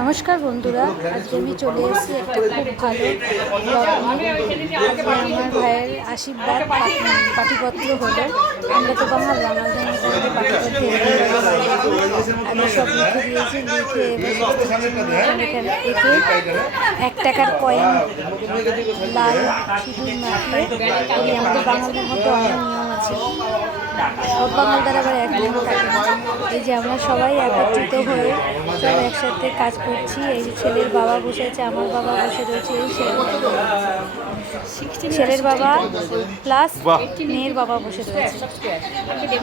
নমস্কার বন্ধুরা, আজকে আমি চলে এসেছি একটা খুব ভালো ব্লগ নিয়ে। আমার ভাইয়ের আশীর্বাদ পাটিপত্র হলো। আমরা তো বাঙালদের মধ্যে পাটিপত্র আমি সব লিখে দিয়েছি। লিখে একে 1 টাকার কয়েন লাল সিঁদুর মাখিয়ে আমাদের বাঙালদের মধ্যে অনেক নিয়ম আছে। সব বাঙালদের আবার এক নিয়ম থাকে। এই যে আমরা সবাই একত্রিত হয়ে সব একসাথে কাজ করছি। এই ছেলের বাবা বসে আছে, আমার বাবা বসে রয়েছে, এই ছেলের বাবা প্লাস মেয়ের বাবা বসে রয়েছে,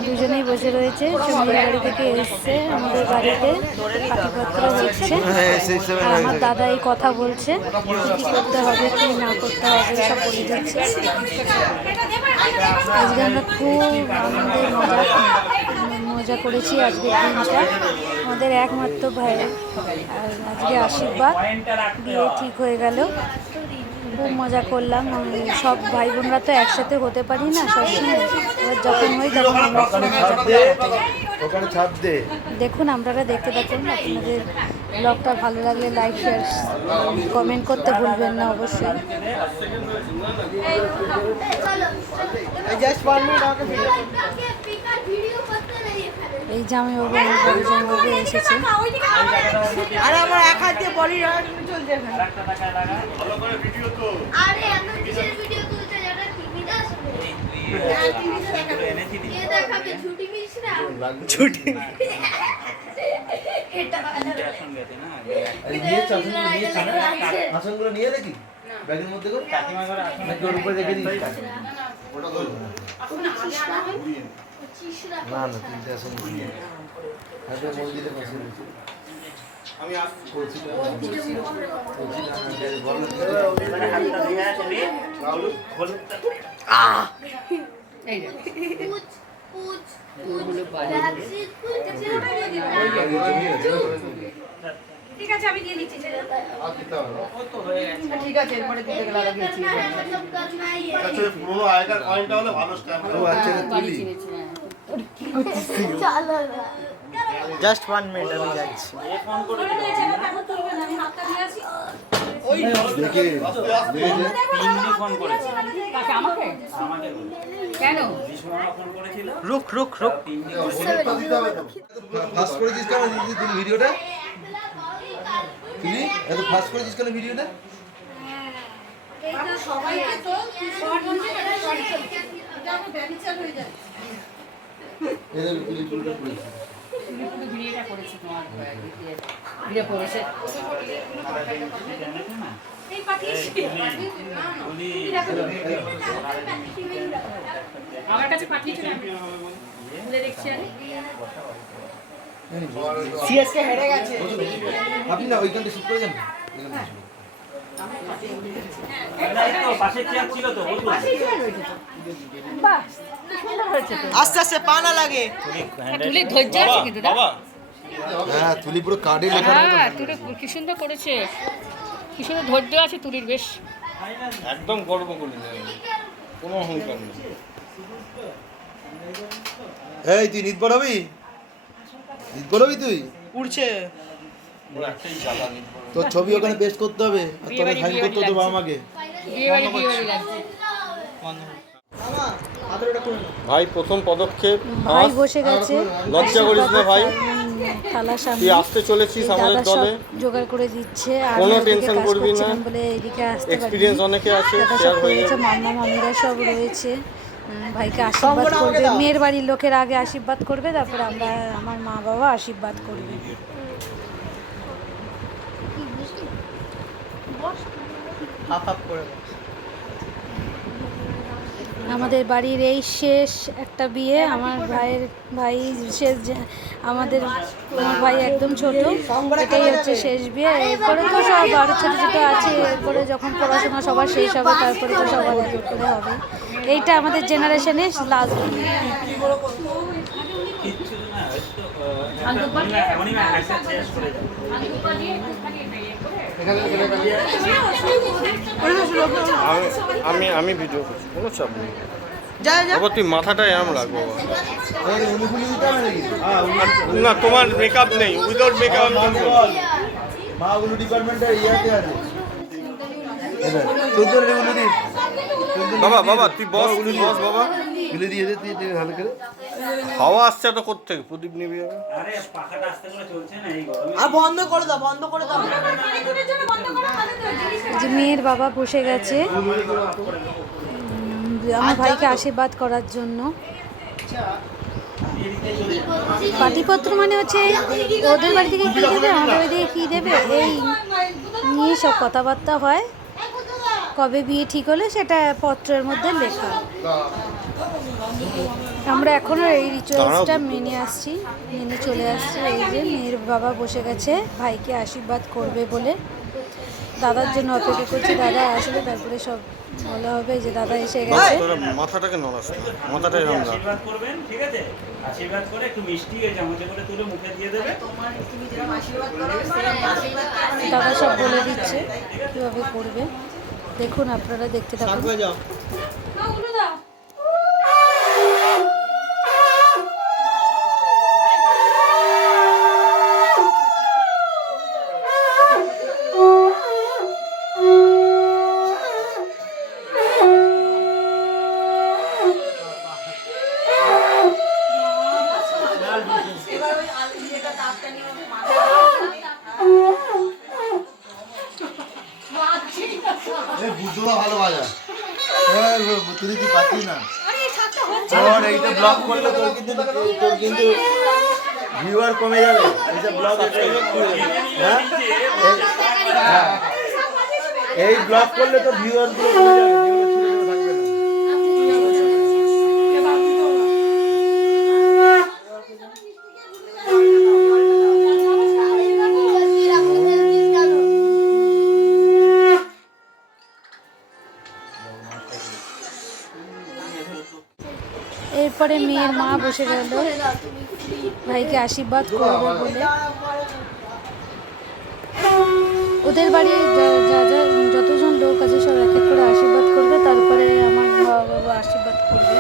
দুজনেই বসে রয়েছে। মেয়ের বাড়ি থেকে এসছে আমাদের বাড়িতে পাটিপত্র হচ্ছে। আর আমার দাদা এই কথা বলছে কী করতে হবে কী না করতে হবে সব বলে দিচ্ছে। আজকে আমরা খুব আনন্দের মজা করেছি। আজকের দিনটা আমাদের একমাত্র ভাইয়ের আর আজকে আশীর্বাদ বিয়ে ঠিক হয়ে গেল। খুব মজা করলাম। সব ভাই বোনরা তো একসাথে হতে পারি না সবসময়, এবার যখন হই তখন আমরা দেখুন, আপনারা দেখতে থাকুন। আপনাদের ব্লগটা ভালো লাগলে লাইক শেয়ার কমেন্ট করতে ভুলবেন না অবশ্যই। এই জামাইবাবু এসেছে। আরে আমার এক হাত দিয়ে বলি চলছে আসনগুলো নিয়ে দেখি ব্যাগের মধ্যে করে ওর উপরে রেখে দিই। না না তিনটে আসন মন্দিরে বসে রয়েছে। আমি ঠিক আছে, আমি দিয়ে দিচ্ছি। ঠিক আছে, এরপরে দিতে গেলে লাগিয়েছি। আচ্ছা পুরো আগেকার কয়েনটা হলে ভালো স্ট্যাম্প হবে। আচ্ছা তুলি জাস্ট 1 মিনিট আমি যাচ্ছি। ফোন করে আমি হাতটা দিয়ে আসি। ওই দেখে ফোন করেছে কাকে আমাকে কেন ফোন করেছিল। রুক ফাস্ট করেছিস কেন তুই ভিডিওটা? তুই এত ফাস্ট করেছিস কেন ভিডিওটা? এটা সবাইকে তো শর্ট হচ্ছে, এটা শর্ট চলছে, এটা আমার ব্যানিচার হয়ে যায়। এদের ভিডিওটা করেছিস পুরো ভিডিওটা করেছি তোমার ভিডিও করেছে এই পাঠিয়েছি আমার কাছে পাঠিয়েছি না বলে দেখছি আমি সিএসকে হেরে গেছে। আপনি না ওইখানটা শুট করে যান। আস্তে আস্তে পা না লাগে। তুলি ধৈর্য আছে কিন্তু হ্যাঁ তুলি পুরো কার্ডে লেখা আছে। হ্যাঁ তুলি কি সুন্দর করেছে, কি সুন্দর ধৈর্য আছে তুলির, বেশ একদম গর্ব করি না, কোনো অহংকার নেই। এই তুই নিত বড় হবি তুই উড়ছে। একটাই জ্বালানি তোর ছবি ওখানে পেস্ট করতে হবে আর তোকে সাইন করতে হবে বাবা মাকে। ভাই প্রথম পদক্ষেপ ভাই বসে গেছে, লজ্জা করিস না ভাই, থালার সামনে তুই আসতে চলেছিস আমাদের দলে, জোগাড় করে দিচ্ছে। আর কোনো টেনশন করবি না, বলে এদিকে আসতে এক্সপিরিয়েন্স অনেকে আছে, দাদা শেয়ার সব হয়ে রয়েছে, যাবে। মাম্মা মামিরা সব রয়েছে। ভাইকে আশীর্বাদ করবে, মেয়ের বাড়ির লোকের আগে আশীর্বাদ করবে, তারপরে আমরা আমার মা বাবা আশীর্বাদ করবে। আমাদের বাড়ির এই শেষ একটা বিয়ে। আমার ভাই শেষ, আমার ভাই একদম ছোট, এটাই হচ্ছে শেষ বিয়ে। এরপরে তো সব আরও ছোটো ছোটো আছে, এরপরে যখন পড়াশোনা সবার শেষ হবে তারপরে তো সবার এক করে হবে। এইটা আমাদের জেনারেশনে লাস্ট বিয়ে। আমি ভিডিও করছি, কোনো চাপ নেই। বাবা তুই মাথাটা এরম রাখবো না, তোমার মেকআপ নেই, উইদাউট মেকআপ আমি মা উলু ডিপার্টমেন্টের ইয়াতে আছে সুন্দর রে উলু দি বাবা বাবা তুই বস বস বাবা। উলু দিয়ে দে তুই ভালো করে। হাওয়া আসছে তো কোত্থেকে? প্রদীপ নিবি হবে। আরে পাখাটা আস্তে করে চলছে না এই গরমে। আর বন্ধ করে দাও, বন্ধ করে দাও। যে মেয়ের বাবা বসে গেছে আমার ভাইকে আশীর্বাদ করার জন্য। পাটিপত্র মানে হচ্ছে ওদের বাড়ি থেকে কী দেবে, আমাদের বাড়ি থেকে কী দেবে, এই নিয়ে সব কথাবার্তা হয়। কবে বিয়ে ঠিক হলে সেটা পত্রের মধ্যে লেখা। আমরা এখনও এই রিচুয়ালসটা মেনে আসছি, মেনে চলে আসছি। এই যে মেয়ের বাবা বসে গেছে ভাইকে আশীর্বাদ করবে বলে, দাদার জন্য অপেক্ষা করছে। দাদা আসলে তারপরে সব বলা হবে। যে দাদা এসে গেছে। তোরা মাথাটাকে নড়াস না, মাথাটাই রান্না। আশীর্বাদ করবেন, ঠিক আছে? আশীর্বাদ করে একটু মিষ্টি এই চামচে করে তুলে মুখে দিয়ে দেবে। দাদা সব বলে দিচ্ছে কীভাবে করবে। দেখুন, আপনারা দেখতে থাকুন। বুঝলো ভালো বাজা। হ্যাঁ তুই কি পাচ্ছিস না? যখন এইটা ব্লক করলে তোর কিন্তু ভিউয়ার কমে যাবে। এইটা ব্লক হ্যাঁ এই ব্লক করলে তো ভিউয়ার গুলো কমে যাবে, যেগুলো ছিল সেগুলো থাকবে না। এরপরে মেয়ের মা বসে গেল ভাইকে আশীর্বাদ করবে বলে। ওদের বাড়ি যতজন লোক আছে সব এক এক করে আশীর্বাদ করবে, তারপরে আমার মা বাবা আশীর্বাদ করবে।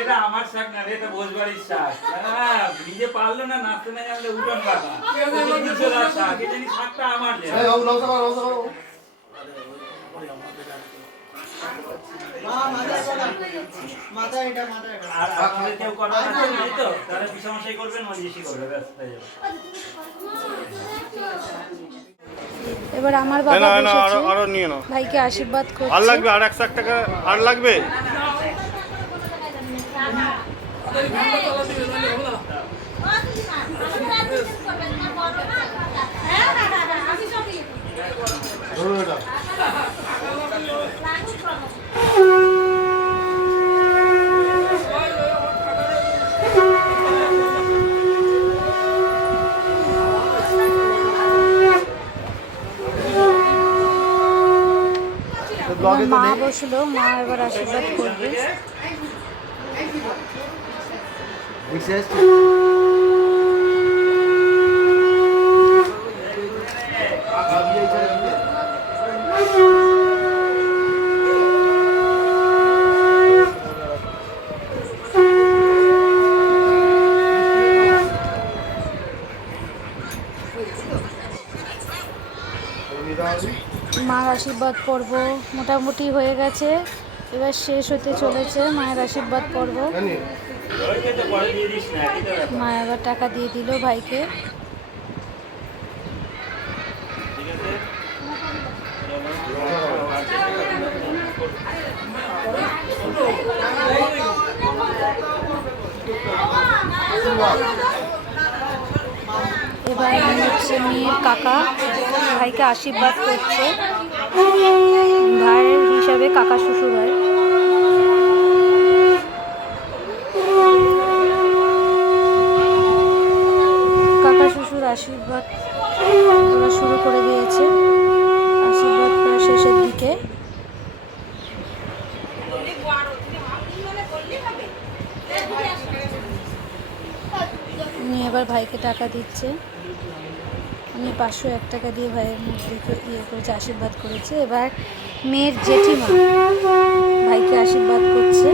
এটা আমার শাক না রে, এটা ভোজবাড়ির শাক। নিজে পারলো না, নাচতে না জানলে উঠোন পাকা। শাক এই জানি শাকটা আমার যে। আর আপনাদের কেউ করবেন না তো? তারা পিছামশাই করবেন, মজলিশি করবে, ব্যাস হয়ে যাবে। এবার আমার বাবা বসেছে আরো নিয়ে নাও। ভাইকে আশীর্বাদ আর করছে। লাগবে আর 100 টাকা আর লাগবে। আমার মা বসলো, মা এবার আশীর্বাদ করবে। মার আশীর্বাদ পর্ব মোটামুটি হয়ে গেছে, এবার শেষ হতে চলেছে মায়ের আশীর্বাদ পর্ব। মা এবার টাকা দিয়ে দিল ভাইকে। এবার হচ্ছে মেয়ের কাকা ভাইকে আশীর্বাদ করছে, ভাইয়ের হিসাবে কাকা শ্বশুর হয়। কাকা শ্বশুর আশীর্বাদ করা শুরু করে দিয়েছে, আশীর্বাদ করা শেষের দিকে। উনি এবার ভাইকে টাকা দিচ্ছে। উনি 501 টাকা দিয়ে ভাইয়ের মুখ দেখে করেছে, আশীর্বাদ করেছে। এবার মেয়ের জেঠিমা ভাইকে আশীর্বাদ করছে।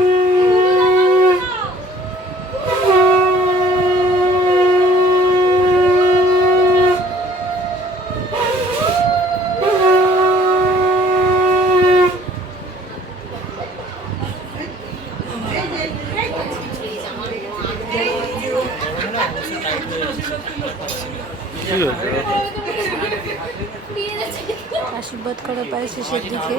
কি হয়েছে? আশীর্বাদ করা পায় শেষের দিকে।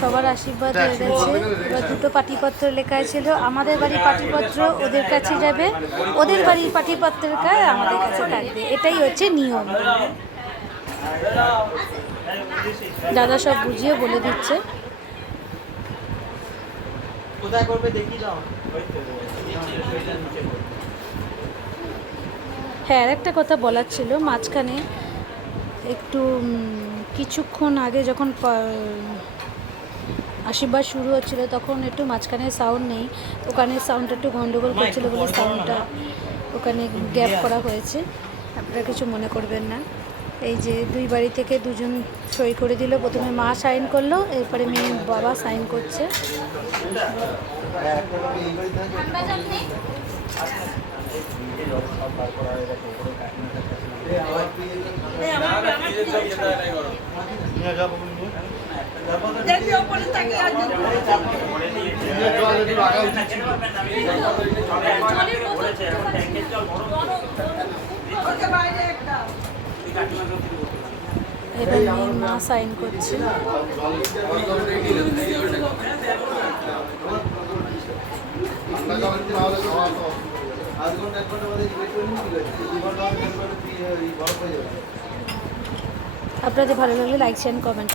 সবার আশীর্বাদ হয়ে গেছে। এবার দুটো পাটিপত্র লেখা ছিল, আমাদের বাড়ির পাটিপত্র ওদের কাছে যাবে, ওদের বাড়ির পাটিপত্রের কাজ আমাদের কাছে থাকবে, এটাই হচ্ছে নিয়ম। দাদা সব বুঝিয়ে বলে দিচ্ছে। কোথায় করবে দেখি দাও। হ্যাঁ, আর একটা কথা বলার ছিল, মাঝখানে একটু কিছুক্ষণ আগে যখন আশীর্বাদ শুরু হচ্ছিল তখন একটু মাঝখানে সাউন্ড নেই, ওখানে সাউন্ডটা একটু গন্ডগোল করছিল বলে সাউন্ডটা ওখানে গ্যাপ করা হয়েছে, আপনারা কিছু মনে করবেন না। এই যে দুই বাড়ি থেকে দুজন সই করে দিল, প্রথমে মা সাইন করলো, এরপরে মেয়ে বাবা সাইন করছে। দেখবি ওপরে তাকিয়ে আছে। ওকে বাইরে একটা। এবার মেয়ে মা সাইন করছে। আপনাদের ভালো লাগলে লাইক শেয়ার কমেন্ট